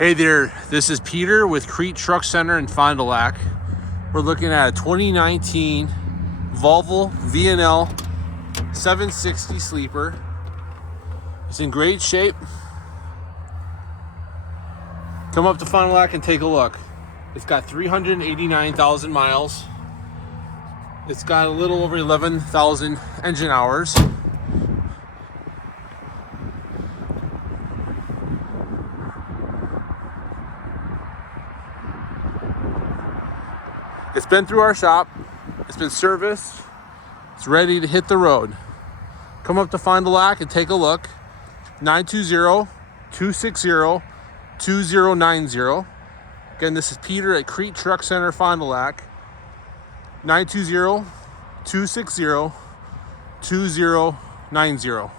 Hey there, this is Peter with Crete Truck Center in Fond du Lac. We're looking at a 2019 Volvo VNL64T760 sleeper. It's in great shape. Come up to Fond du Lac and take a look. It's got 389,000 miles. It's got a little over 11,000 engine hours. It's been through our shop. It's been serviced. It's ready to hit the road. Come up to Fond du Lac and take a look. 920-260-2090. Again, this is Peter at Crete Truck Center, Fond du Lac. 920-260-2090.